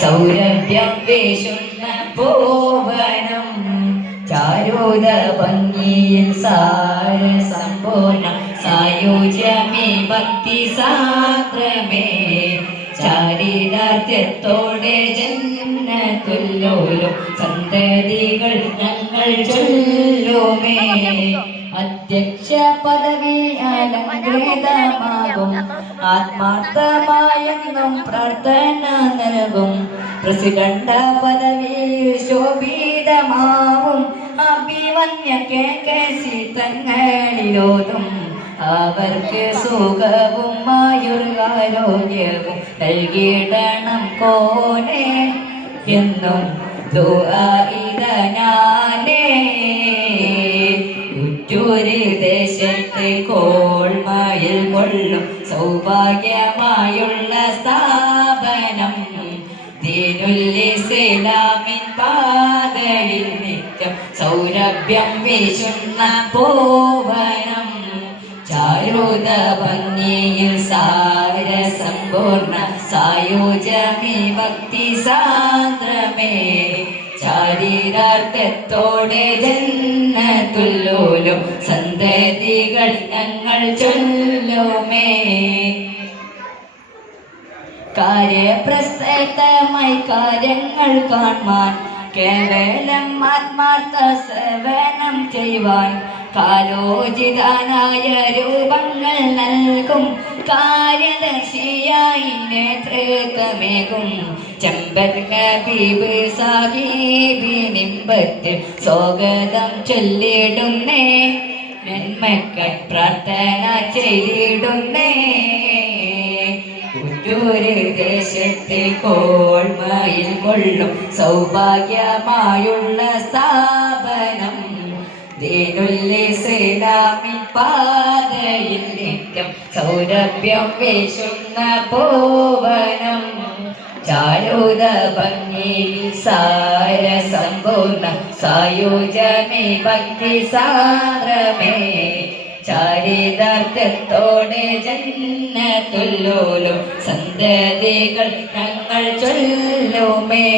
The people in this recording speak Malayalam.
സൗരഭ്യം വീശുന്ന ഭുവനം ചാരുത ഭംഗിയിൽ സാര സമ്പൂർണ്ണ സായുജ്യമേ ഭക്തി സാന്ദ്രമേ ചാരിതാർത്ഥ്യത്തോടെ ജന്നത്തുല്ലോലും സന്തതികൾ ഞങ്ങൾ ചൊല്ലുമേ. അധ്യക്ഷ പദവി അലങ്കൃതമാകും ആത്മാർത്ഥമായെന്നും പ്രാർത്ഥന നൽകും. പ്രസിഡണ്ട പദവി ശോഭിതമാവും അഭിമന്യ കേസി തങ്ങളിലോതും. അവർക്ക് സുഖവും ആയുർആരോഗ്യവും നൽകിയിടണം കോനെ എന്നും ദുആഇദനാനേ. ഉറ്റൂര് ദേശത്തെ കോൾമയിൽ കൊള്ളും സൗഭാഗ്യമായുള്ള സ്ഥാപനം ദീനുൽ ഇസ്ലാമിൻ പാതയിൽ നിത്യം സൗരഭ്യം വീശുന്ന ഭുവനം ചാരുത ഭംഗിയിൽ സാര സമ്പൂർണ്ണ സായുജ്യമേ ഭക്തി സാന്ദ്രമേ ചാരിതാർത്ഥ്യത്തോടെ ജന്നത്തുല്ലോലും സന്തതികൾ ഞങ്ങൾ ചൊല്ലുമേ. കാര്യപ്രസക്തമായി കാര്യങ്ങൾ കാണുവാൻ കേവലം ആത്മാർത്ഥ സേവനം ചെയ്യുവാൻ കാലോചിതനായ രൂപങ്ങൾ നൽകും കാര്യദർശിയായി നേതൃത്വമേകും ചെമ്പത് ഹബീബ് സാഹിബിനിമ്പത്തിൽ സ്വാഗതം ചൊല്ലിടുന്നേ. നന്മയ്ക്കായി പ്രാർത്ഥന ചെയ്തിടുന്നേ. ഒരു ദേശത്തെ കോൾമയിൽ കൊള്ളും സൗഭാഗ്യമായുള്ള സ്ഥാപനം ദീനുൽ ഇസ്ലാമിൻ പാതയിൽ നിത്യം സൗരഭ്യം വീശുന്ന ഭുവനം ചാരുത ഭംഗിയിൽ സാര സമ്പൂർണ്ണ സായുജ്യമേ ഭക്തി സാന്ദ്രമേ ചാരിതാർത്ഥ്യത്തോടെ ജന്നത്തുല്ലോലും സന്തതികൾ ഞങ്ങൾ ചൊല്ലുമേ.